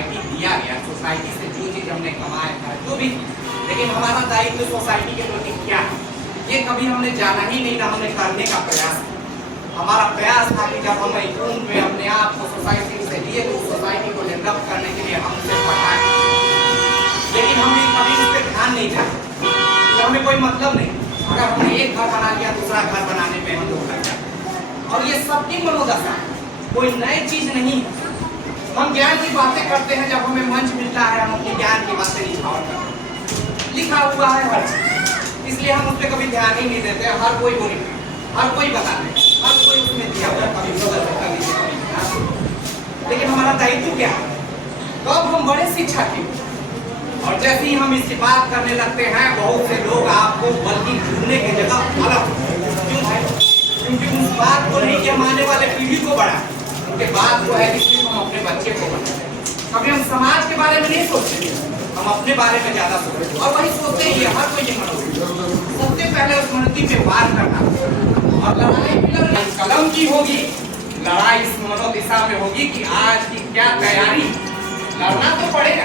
Society दिया गया, society से जो चीज हमने कमाया था जो भी, लेकिन हमारा दायित्व सोसाइटी के प्रति क्या है ये कभी हमने जाना ही नहीं, ना हमने करने का प्रयास। हमारा प्रयास था कि जब हम उम्र में अपने आप को सोसाइटी से लिए तो सोसाइटी को डेवलप करने के लिए हम उसे पढ़ाएं, लेकिन हमने कभी उस पर ध्यान नहीं दिया। तो हमें कोई मतलब नहीं, अगर हमने एक घर बना लिया दूसरा घर बनाने में हम लोग लग जाते। और ये सबकी मनोदशा, कोई नई चीज नहीं। हम ज्ञान की बातें करते हैं, जब हमें मंच मिलता है हम अपने ज्ञान की बातें निछावर करते हैं। लिखा हुआ है हर चीज, इसलिए हम उस पर कभी ध्यान ही नहीं देते। हर कोई बोले, हर कोई बता दे, हर कोई उसमें दिया हुआ, कभी बदल सकता नहीं। लेकिन हमारा दायित्व क्या है? तो अब हम बड़े शिक्षक हैं और जैसे ही हम इसकी बात करने लगते हैं बहुत से लोग आपको बल्कि जुड़ने की जगह अलग। क्यों भाई? क्योंकि उस बात को नहीं कि हम आने वाले पीढ़ी को बढ़ाएं, उनके बात वो है कि हम अपने बच्चे को बनाएं। कभी हम समाज के बारे में नहीं सोचते, हम अपने बारे में ज्यादा सोचते हैं। और वही सोचते ही हर कोई ये मनोवृत्ति, सबसे पहले उस मनोवृत्ति पे वार करना। और लड़ाई कलम की होगी, लड़ाई इस मनोदिशा में होगी कि आज की क्या तैयारी, लड़ना तो पड़ेगा।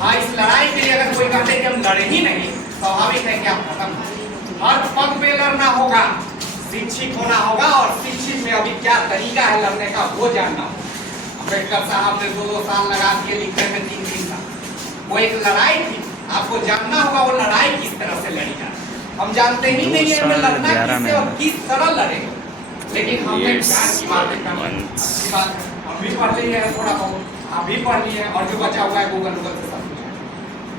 हाँ, इस लड़ाई के लिए अगर कोई कहते कि हम लड़े ही नहीं, स्वाभाविक है कि आप खत्म। हर पग पे लड़ना होगा, शिक्षित होना होगा और शिक्षित में अभी क्या तरीका है लड़ने का वो जानना होगा। अम्बेडकर साहब ने 2-2 साल लगा दिए लिखने में, 3-3 साल। वो एक लड़ाई थी, आपको जानना होगा वो लड़ाई किस तरह से लड़ी जाए। हम जानते ही नहीं है हमें लड़ना किससे और किस तरह लड़ेंगे, लेकिन हमने ज्ञान की बातें करनी, अच्छी बात है। हम भी पढ़ लिए हैं थोड़ा बहुत, आप भी पढ़ लिए हैं, और जो बचा हुआ है गूगल से सब कुछ।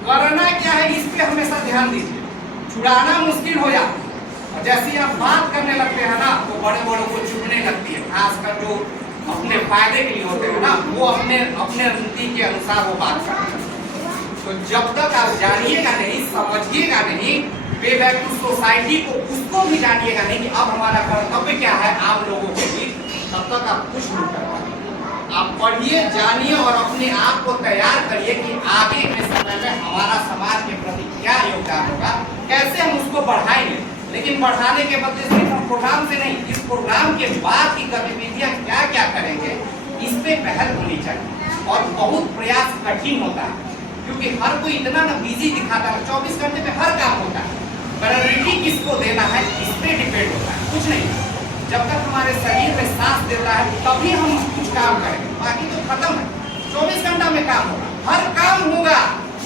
करना क्या है इस पे हमेशा ध्यान दीजिए, छुड़ाना मुश्किल हो जाता है। और जैसे ही आप बात करने लगते हैं ना तो बड़े बड़ों को चुभने लगती है, खासकर जो अपने फायदे के लिए होते हैं ना, वो अपने नीति के अनुसार वो बात करते हैं। तो जब तक आप जानिएगा नहीं, समझिएगा नहीं, पे बैक टू सोसाइटी को उसको भी जानिएगा नहीं कि अब हमारा कर्तव्य क्या है आम लोगों के बीच, तब तक आप कुछ नहीं कर पाएंगे। आप पढ़िए, जानिए और अपने आप को तैयार करिए कि आगे के समय में हमारा समाज के प्रति क्या योगदान होगा, कैसे हम उसको बढ़ाएंगे। लेकिन बढ़ाने के बदले सिर्फ हम प्रोग्राम से नहीं, इस प्रोग्राम के बाद की गतिविधियां क्या क्या करेंगे इस पे पहल होनी चाहिए। और बहुत प्रयास कठिन होता है क्योंकि हर कोई इतना ना बिजी दिखाता है, 24 घंटे में हर काम होता है। प्रायोरिटी किसको देना है इस पे डिपेंड होता है, कुछ नहीं। जब तक हमारे शरीर में सांस देता है तभी हम कुछ काम करेंगे, बाकी तो खत्म है। 24 घंटा में काम होगा, हर काम होगा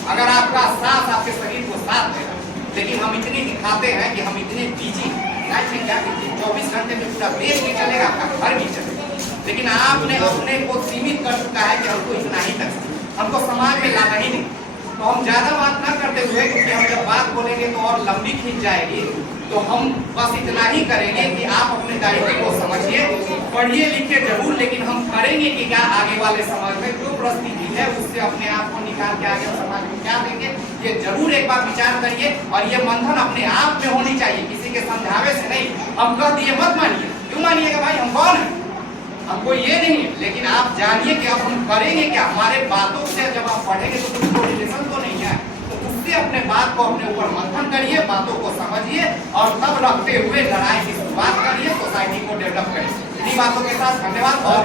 अगर आपका सांस आपके शरीर को साथ देगा। लेकिन हम इतने दिखाते हैं कि हम इतने बिजी हैं, क्या कीजिए 24 घंटे में पूरा देश भी चलेगा, आपका घर भी चलेगा। लेकिन आपने अपने को सीमित कर चुका है कि हमको इतना ही तक, हमको समाज में लाना ही नहीं। तो हम ज्यादा बात ना करते हुए, क्योंकि हम जब बात बोलेंगे तो और लंबी खींच जाएगी, तो हम बस इतना ही करेंगे कि आप अपने दायित्व को समझिए, पढ़िए लिखिए जरूर, लेकिन हम करेंगे कि क्या आगे वाले समाज में जो परिस्थिति है उससे अपने आप को निकाल के आगे समाज में क्या देंगे, ये जरूर एक बार विचार करिए। और ये मंथन अपने आप में होनी चाहिए, किसी के समझावे से नहीं। हम कह दिए मत मानिए, क्यों मानिएगा भाई, हम कौन है, हमको ये नहीं। लेकिन आप जानिए कि अब हम करेंगे क्या, हमारे बातों से जब आप पढ़ेंगे तो कुछ कोरिलेशन तो नहीं है, तो उससे अपने बात को अपने ऊपर मंथन करिए, बातों को समझिए और तब रखते हुए लड़ाई की शुरुआत करिए, सोसाइटी को डेवलप करिए। इन्हीं बातों के साथ धन्यवाद। और